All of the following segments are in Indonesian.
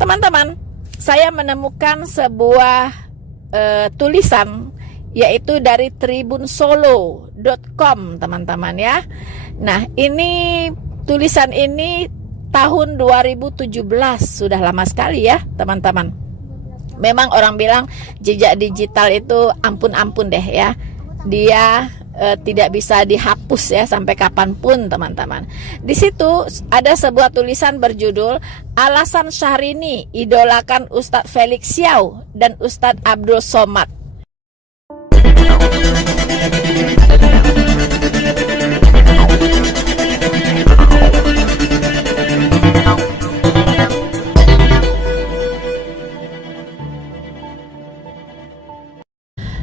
Teman-teman, saya menemukan sebuah tulisan, yaitu dari tribunsolo.com, teman-teman ya. Nah, ini tulisan ini tahun 2017, sudah lama sekali ya, teman-teman. Memang orang bilang jejak digital itu ampun-ampun deh ya. Dia tidak bisa dihapus ya sampai kapanpun, teman-teman. Di situ ada sebuah tulisan berjudul "Alasan Syahrini idolakan Ustadz Felix Xiao dan Ustadz Abdul Somad".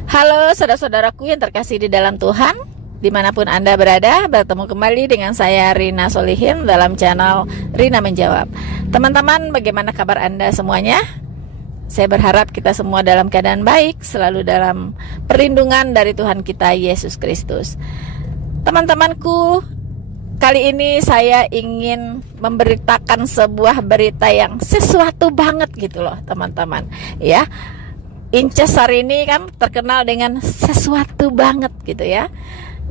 Halo saudara-saudaraku yang terkasih di dalam Tuhan, dimanapun Anda berada, bertemu kembali dengan saya Rina Solihin dalam channel Rina Menjawab. Teman-teman, bagaimana kabar Anda semuanya? Saya berharap kita semua dalam keadaan baik, selalu dalam perlindungan dari Tuhan kita Yesus Kristus. Teman-temanku, kali ini saya ingin memberitakan sebuah berita yang sesuatu banget gitu loh, teman-teman ya. Inces Syahrini kan terkenal dengan sesuatu banget gitu ya.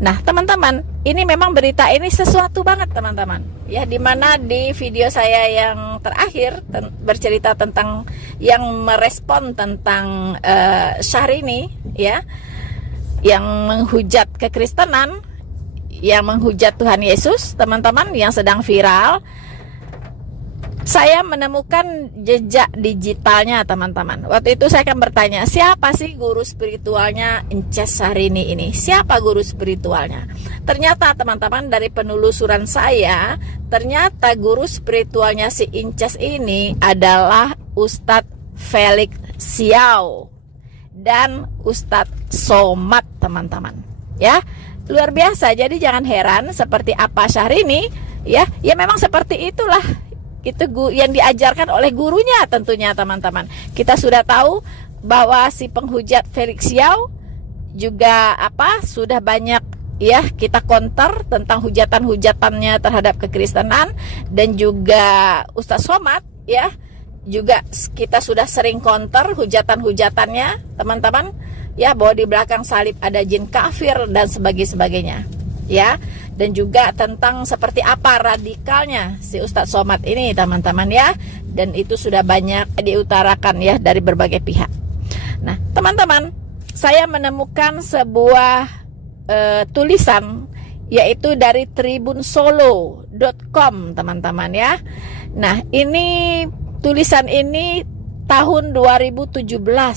Nah, teman-teman, ini memang berita ini sesuatu banget, teman-teman. Ya, dimana di video saya yang terakhir bercerita tentang yang merespon tentang Syahrini ya, yang menghujat kekristenan, yang menghujat Tuhan Yesus, teman-teman, yang sedang viral. Saya menemukan jejak digitalnya, teman-teman. Waktu itu saya akan bertanya, siapa sih guru spiritualnya Inces Syahrini ini? Siapa guru spiritualnya? Ternyata, teman-teman, dari penelusuran saya, ternyata guru spiritualnya si Inces ini adalah Ustadz Felix Xiao dan Ustadz Somad, teman-teman. Ya, luar biasa. Jadi jangan heran seperti apa Syahrini, ya memang seperti itulah. Itu yang diajarkan oleh gurunya tentunya, teman-teman. Kita sudah tahu bahwa si penghujat Felix Xiao juga sudah banyak ya kita counter tentang hujatan-hujatannya terhadap kekristenan, dan juga Ustadz Somad ya juga kita sudah sering counter hujatan-hujatannya, teman-teman ya, bahwa di belakang salib ada jin kafir dan sebagainya ya. Dan juga tentang seperti apa radikalnya si Ustadz Somad ini, teman-teman ya. Dan itu sudah banyak diutarakan ya dari berbagai pihak. Nah, teman-teman, saya menemukan sebuah tulisan, yaitu dari tribunsolo.com, teman-teman ya. Nah, ini tulisan ini tahun 2017,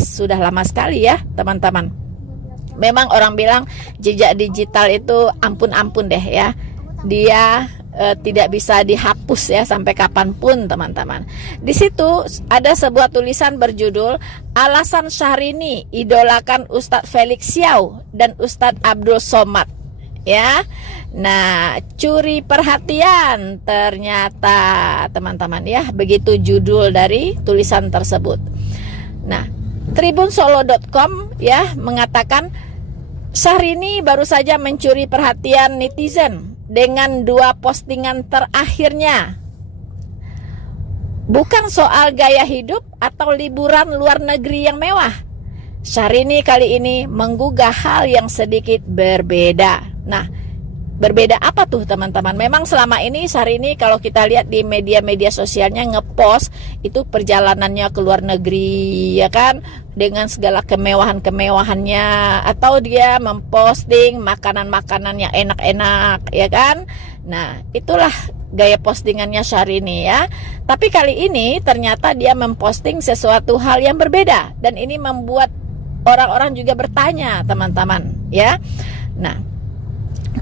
sudah lama sekali ya, teman-teman. Memang orang bilang jejak digital itu ampun-ampun deh ya. Dia tidak bisa dihapus ya sampai kapanpun, teman-teman. Di situ ada sebuah tulisan berjudul "Alasan Syahrini idolakan Ustadz Felix Xiao dan Ustadz Abdul Somad". Ya. Nah, curi perhatian ternyata, teman-teman ya. Begitu judul dari tulisan tersebut. Nah, tribunsolo.com ya mengatakan Syahrini baru saja mencuri perhatian netizen dengan dua postingan terakhirnya. Bukan soal gaya hidup atau liburan luar negeri yang mewah. Syahrini kali ini menggugah hal yang sedikit berbeda. Nah, berbeda apa tuh, teman-teman? Memang selama ini Syahrini kalau kita lihat di media-media sosialnya ngepost itu perjalanannya ke luar negeri ya kan, dengan segala kemewahan-kemewahannya, atau dia memposting makanan-makanan yang enak-enak ya kan. Nah, itulah gaya postingannya Syahrini ya. Tapi kali ini ternyata dia memposting sesuatu hal yang berbeda, dan ini membuat orang-orang juga bertanya, teman-teman ya. Nah,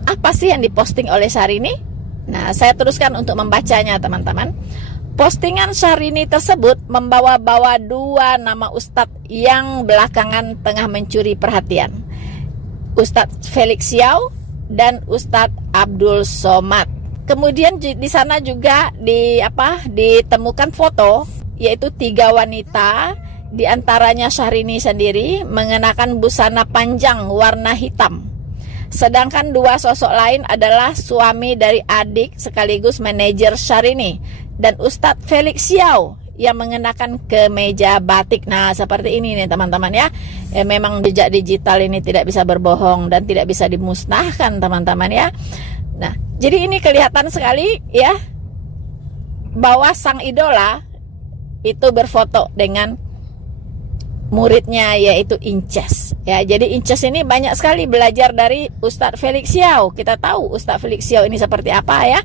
apa sih yang diposting oleh Syahrini? Nah, saya teruskan untuk membacanya, teman-teman. Postingan Syahrini tersebut membawa-bawa dua nama ustadz yang belakangan tengah mencuri perhatian. Ustadz Felix Xiao dan Ustadz Abdul Somad. Kemudian di sana juga ditemukan foto, yaitu 3 wanita, di antaranya Syahrini sendiri mengenakan busana panjang warna hitam. Sedangkan 2 sosok lain adalah suami dari adik sekaligus manajer Syahrini dan Ustadz Felix Xiao yang mengenakan kemeja batik. Nah, seperti ini nih teman-teman ya. Memang jejak digital ini tidak bisa berbohong dan tidak bisa dimusnahkan teman-teman ya. Nah, jadi ini kelihatan sekali ya bahwa sang idola itu berfoto dengan muridnya, yaitu Inces ya. Jadi Inces ini banyak sekali belajar dari Ustadz Felix Xiao. Kita tahu Ustadz Felix Xiao ini seperti apa ya.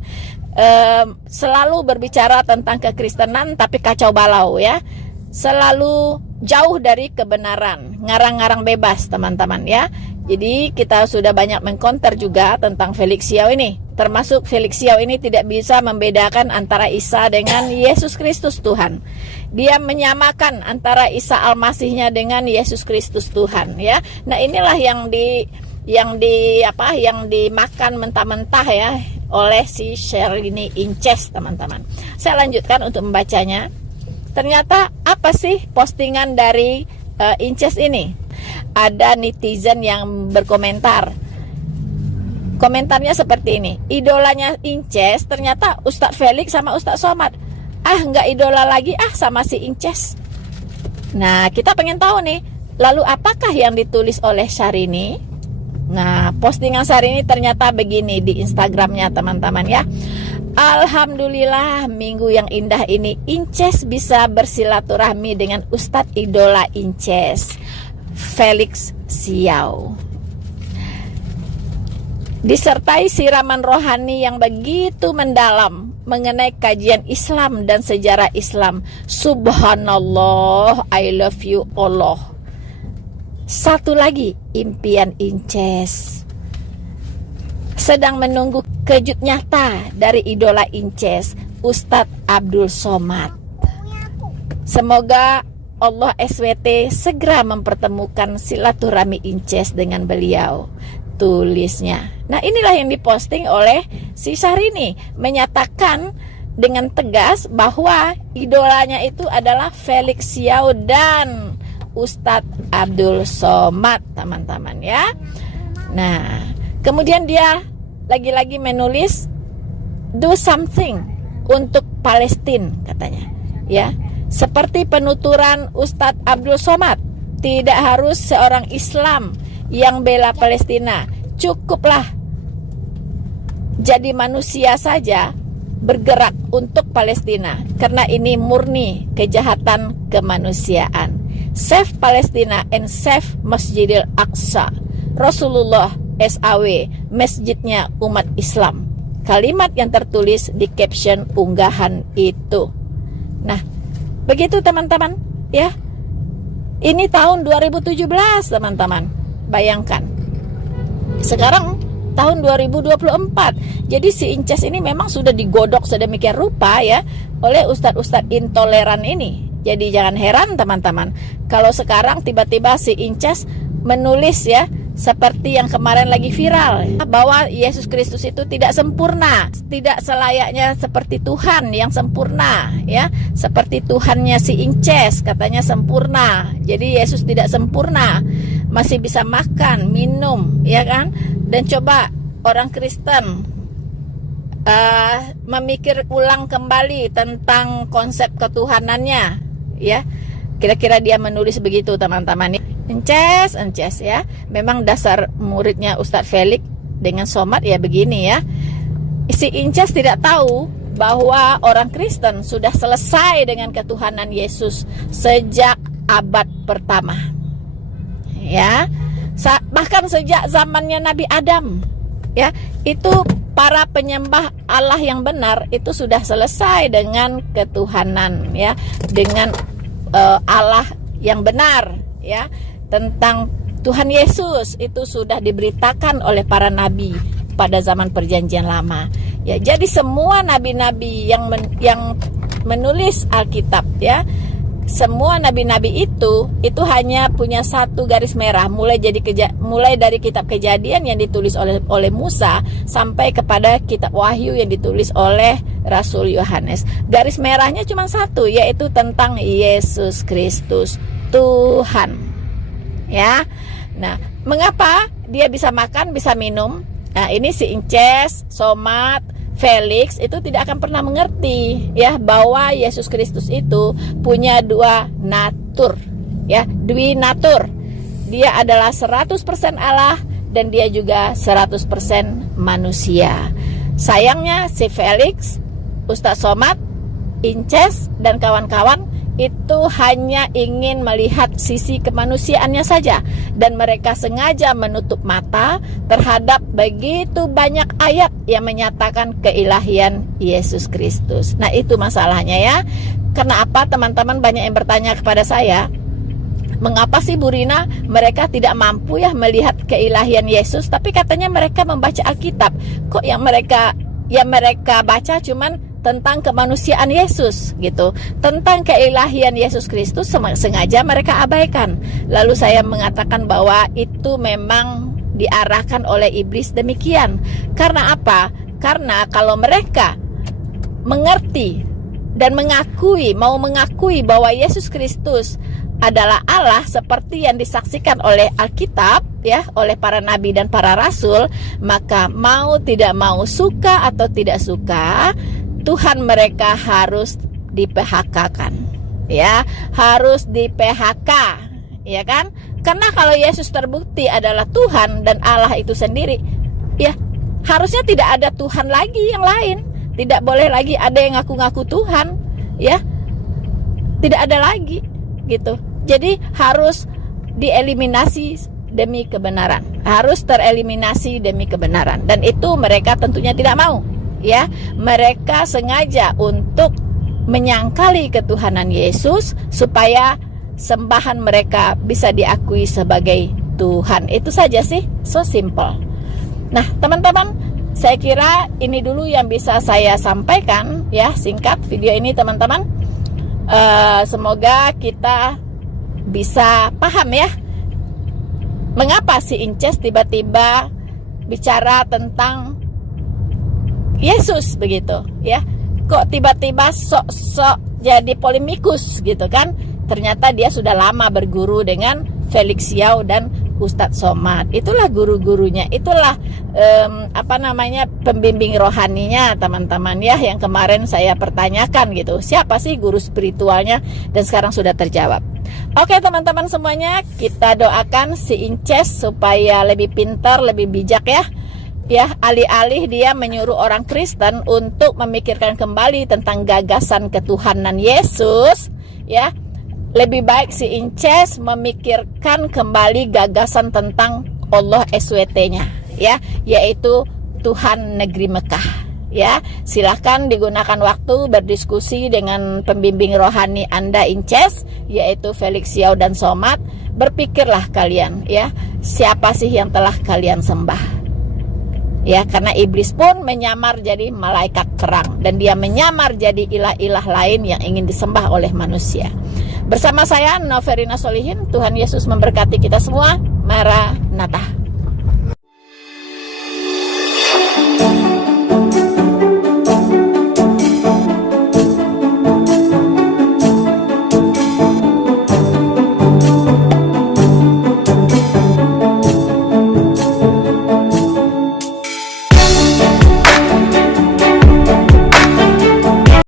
Selalu berbicara tentang kekristenan tapi kacau balau ya, selalu jauh dari kebenaran, ngarang-ngarang bebas teman-teman ya. Jadi kita sudah banyak mengkonter juga tentang Felix Xiao ini, termasuk Felix Xiao ini tidak bisa membedakan antara Isa dengan Yesus Kristus Tuhan. Dia menyamakan antara Isa Al-Masihnya dengan Yesus Kristus Tuhan ya. Nah, inilah yang dimakan mentah-mentah ya oleh si Syahrini Inces teman-teman. Saya lanjutkan untuk membacanya. Ternyata apa sih postingan dari Inces ini? Ada netizen yang berkomentar. Komentarnya seperti ini. Idolanya Inces ternyata Ustadz Felix sama Ustadz Somad. Nggak idola lagi sama si Inces. Nah, kita pengen tahu nih, lalu apakah yang ditulis oleh Syahrini? Nah, postingan Syahrini ternyata begini di Instagramnya teman-teman ya. Alhamdulillah, minggu yang indah ini Inces bisa bersilaturahmi dengan Ustadz idola Inces, Felix Xiao. Disertai siraman rohani yang begitu mendalam mengenai kajian Islam dan sejarah Islam. Subhanallah, I love you Allah. Satu lagi, impian Inces. Sedang menunggu kejut nyata dari idola Inces, Ustadz Abdul Somad. Semoga Allah SWT segera mempertemukan silaturahmi Inces dengan beliau, tulisnya. Nah, inilah yang diposting oleh si Syahrini, menyatakan dengan tegas bahwa idolanya itu adalah Felix Xiao dan Ustadz Abdul Somad teman-teman ya. Nah, kemudian dia lagi-lagi menulis do something untuk Palestina katanya ya. Seperti penuturan Ustadz Abdul Somad, tidak harus seorang Islam yang bela Palestina, cukuplah jadi manusia saja bergerak untuk Palestina, karena ini murni kejahatan kemanusiaan. Save Palestina and save Masjidil Aqsa. Rasulullah SAW, masjidnya umat Islam. Kalimat yang tertulis di caption unggahan itu. Nah, begitu teman-teman ya. Ini tahun 2017 teman-teman. Bayangkan. Sekarang tahun 2024. Jadi si Inces ini memang sudah digodok sedemikian rupa ya oleh ustadz-ustadz intoleran ini. Jadi jangan heran teman-teman kalau sekarang tiba-tiba si Inces menulis ya seperti yang kemarin lagi viral bahwa Yesus Kristus itu tidak sempurna, tidak selayaknya seperti Tuhan yang sempurna ya, seperti Tuhannya si Inces katanya sempurna. Jadi Yesus tidak sempurna, masih bisa makan, minum ya kan. Dan coba orang Kristen memikir ulang kembali tentang konsep ketuhanannya ya. Kira-kira dia menulis begitu teman-teman. Inces ya. Memang dasar muridnya Ustadz Felix dengan Somad ya begini ya. Si Inces tidak tahu bahwa orang Kristen sudah selesai dengan ketuhanan Yesus sejak abad pertama. Ya. Bahkan sejak zamannya Nabi Adam. Ya, itu para penyembah Allah yang benar itu sudah selesai dengan ketuhanan ya, dengan Allah yang benar ya. Tentang Tuhan Yesus itu sudah diberitakan oleh para nabi pada zaman Perjanjian Lama. Ya, jadi semua nabi-nabi yang menulis Alkitab ya, semua nabi-nabi itu hanya punya satu garis merah, mulai dari kitab Kejadian yang ditulis oleh Musa sampai kepada kitab Wahyu yang ditulis oleh Rasul Yohanes. Garis merahnya cuma satu, yaitu tentang Yesus Kristus Tuhan. Ya. Nah, mengapa dia bisa makan, bisa minum? Nah, ini si Inces, Somad, Felix itu tidak akan pernah mengerti ya bahwa Yesus Kristus itu punya dua natur, ya, dwi natur. Dia adalah 100% Allah dan dia juga 100% manusia. Sayangnya si Felix, Ustadz Somad, Inces dan kawan-kawan itu hanya ingin melihat sisi kemanusiaannya saja, dan mereka sengaja menutup mata terhadap begitu banyak ayat yang menyatakan keilahian Yesus Kristus. Nah, itu masalahnya ya. Karena apa, teman-teman banyak yang bertanya kepada saya, mengapa sih Bu Rina mereka tidak mampu ya melihat keilahian Yesus, tapi katanya mereka membaca Alkitab. Kok yang mereka baca cuman tentang kemanusiaan Yesus gitu, tentang keilahian Yesus Kristus sengaja mereka abaikan. Lalu saya mengatakan bahwa itu memang diarahkan oleh iblis demikian. Karena apa? Karena kalau mereka mengerti dan mau mengakui bahwa Yesus Kristus adalah Allah seperti yang disaksikan oleh Alkitab ya, oleh para nabi dan para rasul, maka mau tidak mau, suka atau tidak suka, Tuhan mereka harus di-PHK-kan, ya, harus di-PHK, ya kan? Karena kalau Yesus terbukti adalah Tuhan dan Allah itu sendiri, ya, harusnya tidak ada Tuhan lagi yang lain, tidak boleh lagi ada yang ngaku-ngaku Tuhan, ya, tidak ada lagi, gitu. Jadi harus dieliminasi demi kebenaran, harus tereliminasi demi kebenaran, dan itu mereka tentunya tidak mau. Ya, mereka sengaja untuk menyangkali ketuhanan Yesus supaya sembahan mereka bisa diakui sebagai Tuhan. Itu saja sih, so simple. Nah, teman-teman, saya kira ini dulu yang bisa saya sampaikan ya, singkat video ini teman-teman. Semoga kita bisa paham ya, mengapa si Inces tiba-tiba bicara tentang Yesus begitu ya. Kok tiba-tiba sok-sok jadi polemikus gitu kan. Ternyata dia sudah lama berguru dengan Felix Yao dan Ustadz Somad. Itulah guru-gurunya, itulah pembimbing rohaninya teman-teman ya, yang kemarin saya pertanyakan gitu, siapa sih guru spiritualnya, dan sekarang sudah terjawab. Oke teman-teman semuanya, kita doakan si Inces supaya lebih pintar, lebih bijak ya. Ya, alih-alih dia menyuruh orang Kristen untuk memikirkan kembali tentang gagasan ketuhanan Yesus, ya, lebih baik si Inces memikirkan kembali gagasan tentang Allah SWT-nya, ya, yaitu Tuhan negeri Mekah. Ya, silahkan digunakan waktu berdiskusi dengan pembimbing rohani Anda Inces, yaitu Felix Yao dan Somad. Berpikirlah kalian, ya, siapa sih yang telah kalian sembah? Ya, karena iblis pun menyamar jadi malaikat perang, dan dia menyamar jadi ilah-ilah lain yang ingin disembah oleh manusia. Bersama saya Noverina Solihin, Tuhan Yesus memberkati kita semua. Maranatha.